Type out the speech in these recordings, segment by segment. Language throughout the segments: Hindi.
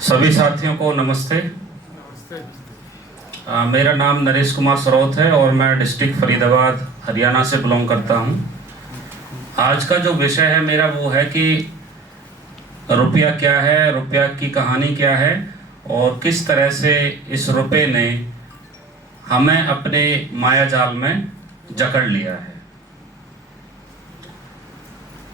सभी साथियों को नमस्ते। मेरा नाम नरेश कुमार सरोत है और मैं डिस्ट्रिक्ट फरीदाबाद हरियाणा से बिलोंग करता हूं। आज का जो विषय है मेरा वो है कि रुपया क्या है, रुपया की कहानी क्या है और किस तरह से इस रुपये ने हमें अपने माया जाल में जकड़ लिया है।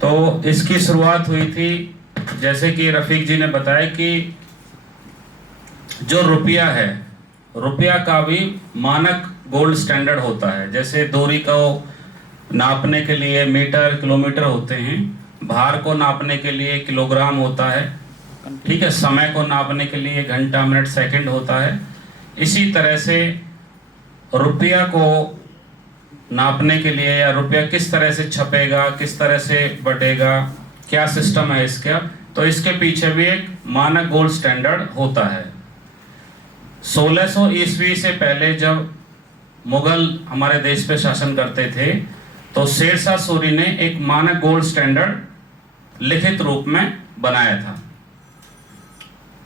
तो इसकी शुरुआत हुई थी, जैसे कि रफ़ीक जी ने बताया कि जो रुपया है, रुपया का भी मानक गोल्ड स्टैंडर्ड होता है। जैसे दूरी को नापने के लिए मीटर किलोमीटर होते हैं, भार को नापने के लिए किलोग्राम होता है, ठीक है, समय को नापने के लिए घंटा मिनट सेकंड होता है। इसी तरह से रुपया को नापने के लिए या रुपया किस तरह से छपेगा, किस तरह से बटेगा, क्या सिस्टम है इसका, तो इसके पीछे भी एक मानक गोल्ड स्टैंडर्ड होता है। 1600 ईस्वी से पहले जब मुगल हमारे देश पे शासन करते थे तो शेरशाह सूरी ने एक मानक गोल्ड स्टैंडर्ड लिखित रूप में बनाया था।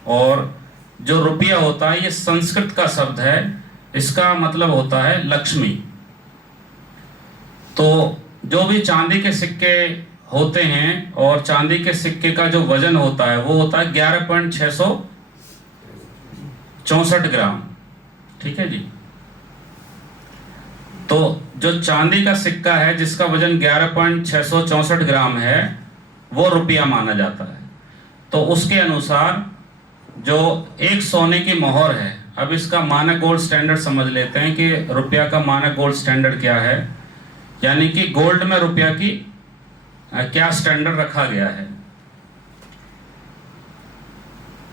और जो रुपया होता है ये संस्कृत का शब्द है, इसका मतलब होता है लक्ष्मी। तो जो भी चांदी के सिक्के होते हैं और चांदी के सिक्के का जो वजन होता है वो होता है 11.664 ग्राम, ठीक है जी। तो जो चांदी का सिक्का है जिसका वजन 11.664 ग्राम है वो रुपया माना जाता है। तो उसके अनुसार जो एक सोने की मोहर है, अब इसका मानक गोल्ड स्टैंडर्ड समझ लेते हैं कि रुपया का मानक गोल्ड स्टैंडर्ड क्या है, यानी कि गोल्ड में रुपया की क्या स्टैंडर्ड रखा गया है।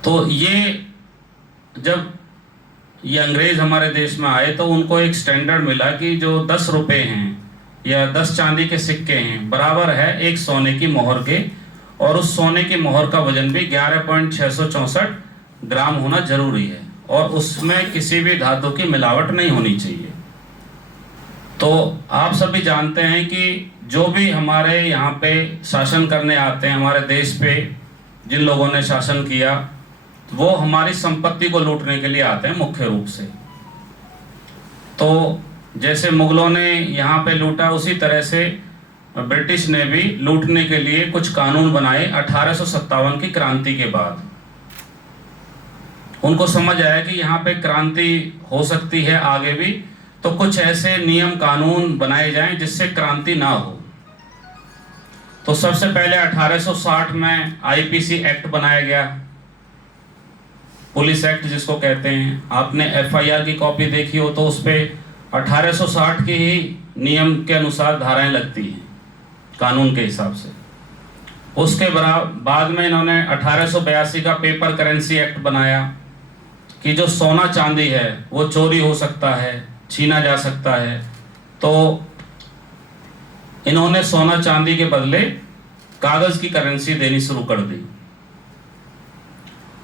तो ये जब ये अंग्रेज हमारे देश में आए तो उनको एक स्टैंडर्ड मिला कि जो 10 रुपए हैं या 10 चांदी के सिक्के हैं बराबर है एक सोने की मोहर के, और उस सोने की मोहर का वजन भी 11.664 ग्राम होना जरूरी है और उसमें किसी भी धातु की मिलावट नहीं होनी चाहिए। तो आप सभी जानते हैं कि जो भी हमारे यहाँ पे शासन करने आते हैं, हमारे देश पे जिन लोगों ने शासन किया वो हमारी संपत्ति को लूटने के लिए आते हैं मुख्य रूप से। तो जैसे मुगलों ने यहाँ पे लूटा उसी तरह से ब्रिटिश ने भी लूटने के लिए कुछ कानून बनाए 1857 की क्रांति के बाद। उनको समझ आया कि यहाँ पे क्रांति हो सकती है आगे भी, तो कुछ ऐसे नियम कानून बनाए जाएं जिससे क्रांति ना हो। तो सबसे पहले 1860 में आईपीसी एक्ट बनाया गया, पुलिस एक्ट जिसको कहते हैं। आपने एफआईआर की कॉपी देखी हो तो उस पर 1860 के ही नियम के अनुसार धाराएं लगती हैं कानून के हिसाब से। उसके बाद में इन्होंने 1882 का पेपर करेंसी एक्ट बनाया कि जो सोना चांदी है वो चोरी हो सकता है, छीना जा सकता है। तो इन्होंने सोना चांदी के बदले कागज की करेंसी देनी शुरू कर दी।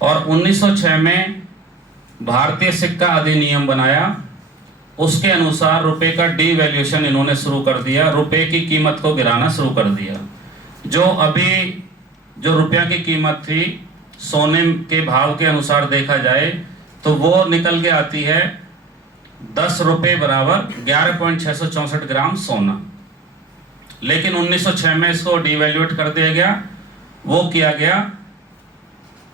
और 1906 में भारतीय सिक्का अधिनियम बनाया, उसके अनुसार रुपए का डीवैल्यूएशन इन्होंने शुरू कर दिया, रुपए की कीमत को गिराना शुरू कर दिया। जो अभी जो रुपया की कीमत थी सोने के भाव के अनुसार देखा जाए तो वो निकल के आती है 10 रुपये बराबर 11.664 ग्राम सोना। लेकिन 1906 में इसको डिवैल्यूएट कर दिया गया, वो किया गया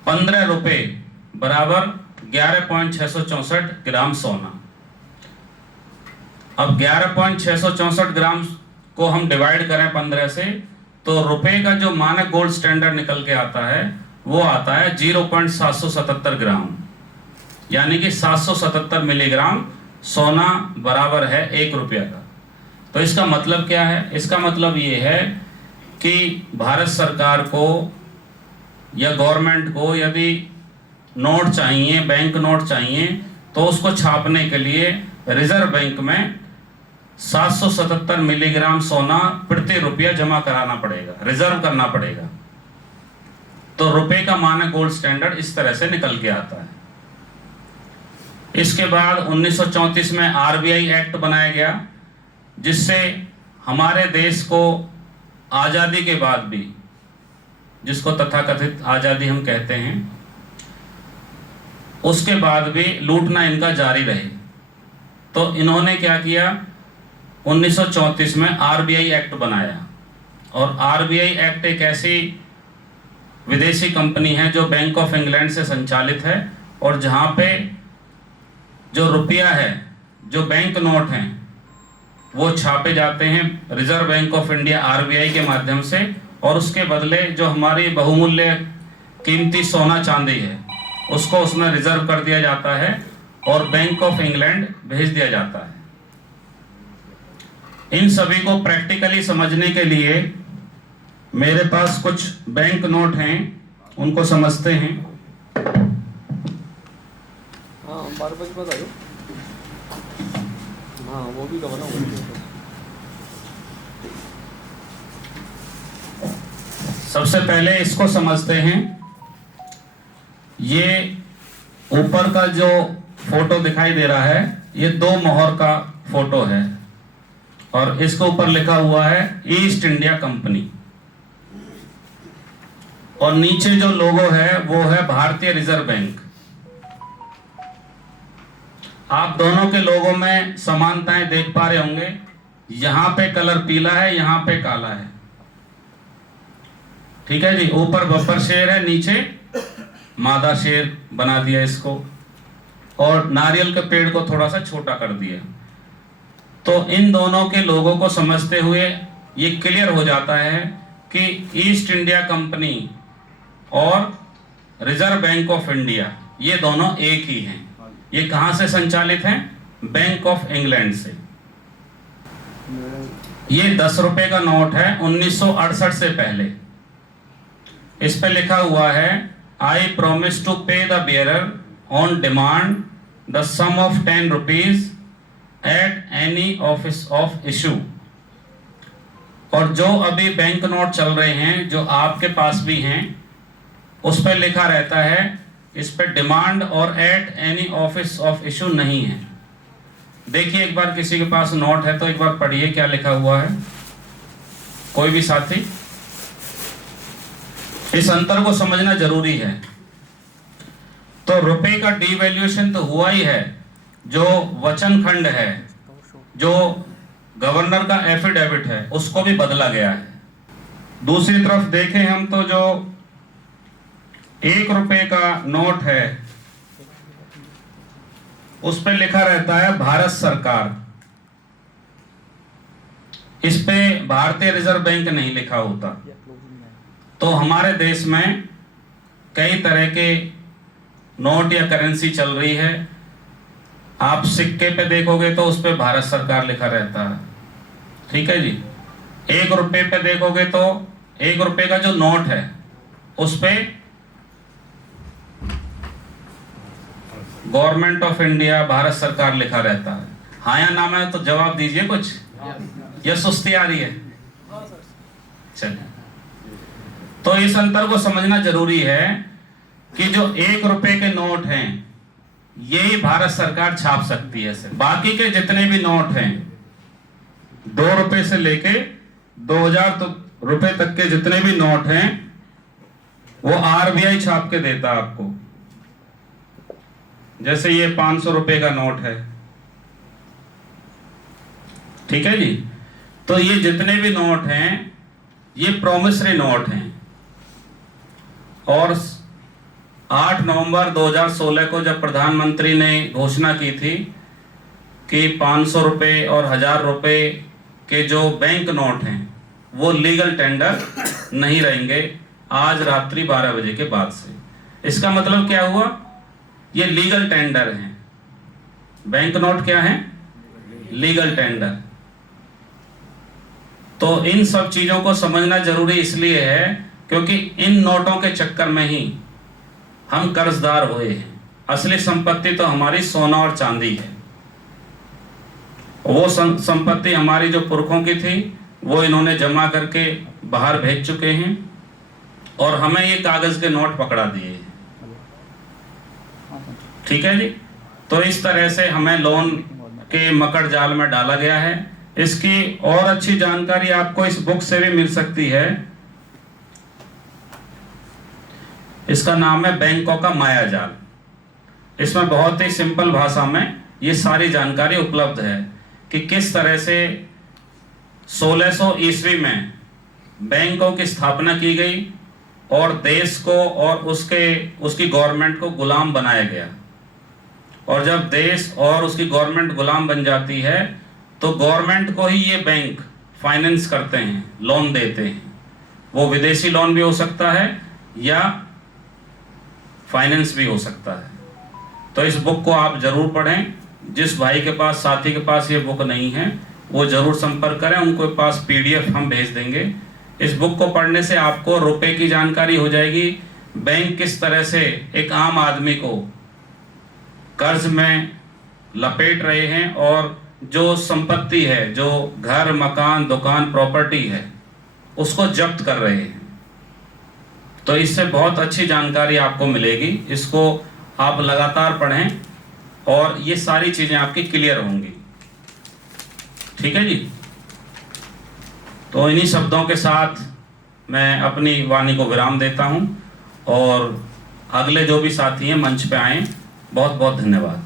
15 रुपये बराबर 11.664 ग्राम सोना। अब 11.664 ग्राम को हम डिवाइड करें 15 से तो रुपए का जो मानक गोल्ड स्टैंडर्ड निकल के आता है वो आता है 0.777 ग्राम, यानी कि 777 मिलीग्राम सोना बराबर है 1 रुपया का। तो इसका मतलब क्या है? इसका मतलब ये है कि भारत सरकार को या गवर्नमेंट को यदि नोट चाहिए, बैंक नोट चाहिए, तो उसको छापने के लिए रिजर्व बैंक में 777 मिलीग्राम सोना प्रति रुपया जमा कराना पड़ेगा, रिजर्व करना पड़ेगा। तो रुपए का मानक गोल्ड स्टैंडर्ड इस तरह से निकल के आता है। इसके बाद 1934 में आरबीआई एक्ट बनाया गया, जिससे हमारे देश को आज़ादी के बाद भी, जिसको तथाकथित आज़ादी हम कहते हैं, उसके बाद भी लूटना इनका जारी रहे। तो इन्होंने क्या किया, 1934 में आरबीआई एक्ट बनाया, और आरबीआई एक्ट एक ऐसी विदेशी कंपनी है जो बैंक ऑफ इंग्लैंड से संचालित है, और जहाँ पे जो रुपया है, जो बैंक नोट हैं, वो छापे जाते हैं reserve bank of India RBI के माध्यम से, और उसके बदले जो हमारी बहुमूल्य कीमती सोना चांदी है उसको उसमें रिजर्व कर दिया जाता है और बैंक ऑफ इंग्लैंड भेज दिया जाता है। इन सभी को प्रैक्टिकली समझने के लिए मेरे पास कुछ बैंक नोट हैं, उनको समझते हैं। हाँ 12 बजे बाद आयो। हाँ वो भी कवर ना। सबसे पहले इसको समझते हैं। ये ऊपर का जो फोटो दिखाई दे रहा है, ये 2 मोहर का फोटो है, और इसके ऊपर लिखा हुआ है ईस्ट इंडिया कंपनी, और नीचे जो लोगो है वो है भारतीय रिजर्व बैंक। आप दोनों के लोगों में समानताएं देख पा रहे होंगे, यहां पे कलर पीला है, यहां पे काला है, ठीक है जी। ऊपर बब्बर शेर है, नीचे मादा शेर बना दिया इसको, और नारियल के पेड़ को थोड़ा सा छोटा कर दिया। तो इन दोनों के लोगों को समझते हुए ये क्लियर हो जाता है कि ईस्ट इंडिया कंपनी और रिजर्व बैंक ऑफ इंडिया ये दोनों एक ही हैं। ये कहां से संचालित हैं? बैंक ऑफ इंग्लैंड से। ये 10 रुपए का नोट है 1968 से पहले। इस पे लिखा हुआ है I promise to pay the bearer on demand the sum of 10 rupees at any office of issue. और जो अभी बैंक नोट चल रहे हैं, जो आपके पास भी हैं, उस पर लिखा रहता है, इस पे डिमांड और eight any office of issue नहीं है। देखिए एक बार किसी के पास नोट है तो एक बार पढ़िए क्या लिखा हुआ है, कोई भी साथी। इस अंतर को समझना जरूरी है। तो रुपए का डिवैल्यूएशन तो हुआ ही है, जो वचन खंड है, जो गवर्नर का एफिडेविट है, उसको भी बदला गया है। दूसरी तरफ देखें हम तो जो 1 रुपए का नोट है उस पे लिखा रहता है भारत सरकार। इस पे भारतीय रिजर्व बैंक नहीं लिखा होता। तो हमारे देश में कई तरह के नोट या करेंसी चल रही है। आप सिक्के पे देखोगे तो उस पे भारत सरकार लिखा रहता है, ठीक है जी। 1 रुपए पे देखोगे तो 1 रुपए का जो नोट है उस पे गवर्नमेंट ऑफ इंडिया, भारत सरकार लिखा रहता है। हाँ या ना में तो जवाब दीजिए कुछ, या सुस्ती आ रही है? चलिए, तो इस अंतर को समझना जरूरी है कि जो 1 रुपए के नोट हैं यही भारत सरकार छाप सकती है। बाकी के जितने भी नोट हैं 2 रुपए से लेके 2000 रुपए तक के जितने भी नोट हैं वो आरबीआई छाप के देता आपको। जैसे ये 500 रुपए का नोट है, ठीक है जी। तो ये जितने भी नोट हैं ये प्रोमिसरी नोट हैं, और 8 नवंबर 2016 को जब प्रधानमंत्री ने घोषणा की थी कि 500 रुपए और 1000 रुपए के जो बैंक नोट हैं वो लीगल टेंडर नहीं रहेंगे आज रात्रि 12 बजे के बाद से। इसका मतलब क्या हुआ? ये लीगल टेंडर हैं। बैंक नोट क्या है? Legal tender. तो इन सब चीजों को समझना जरूरी इसलिए है क्योंकि इन नोटों के चक्कर में ही हम कर्जदार हुए हैं। असली संपत्ति तो हमारी सोना और चांदी है। वो संपत्ति हमारी जो पुरखों की थी वो इन्होंने जमा करके बाहर भेज चुके हैं, और हमें ये कागज के नोट पकड़ा दिए हैं, ठीक है जी। तो इस तरह से हमें लोन के मकड़ जाल में डाला गया है। इसकी और अच्छी जानकारी आपको इस बुक से भी मिल सकती है। इसका नाम है बैंकों का माया जाल। इसमें बहुत ही सिंपल भाषा में ये सारी जानकारी उपलब्ध है कि किस तरह से 1600 ईस्वी में बैंकों की स्थापना की गई और देश को और उसकी गवर्नमेंट को गुलाम बनाया गया। और जब देश और उसकी गवर्नमेंट गुलाम बन जाती है तो गवर्नमेंट को ही ये बैंक फाइनेंस करते हैं, लोन देते हैं। वो विदेशी लोन भी हो सकता है या फाइनेंस भी हो सकता है। तो इस बुक को आप जरूर पढ़ें। जिस भाई के पास, साथी के पास ये बुक नहीं है, वो जरूर संपर्क करें, उनके पास PDF हम भेज देंगे। इस बुक को पढ़ने से आपको रुपए की जानकारी हो जाएगी, बैंक किस तरह से एक आम आदमी को कर्ज में लपेट रहे हैं और जो संपत्ति है, जो घर, मकान, दुकान, प्रॉपर्टी है, उसको जब्त कर रहे हैं। तो इससे बहुत अच्छी जानकारी आपको मिलेगी। इसको आप लगातार पढ़ें और ये सारी चीजें आपकी क्लियर होंगी। ठीक है जी। तो इन्हीं शब्दों के साथ मैं अपनी वाणी को विराम देता हूं और अगले जो भी साथी हैं मंच पे आएं। बहुत बहुत धन्यवाद।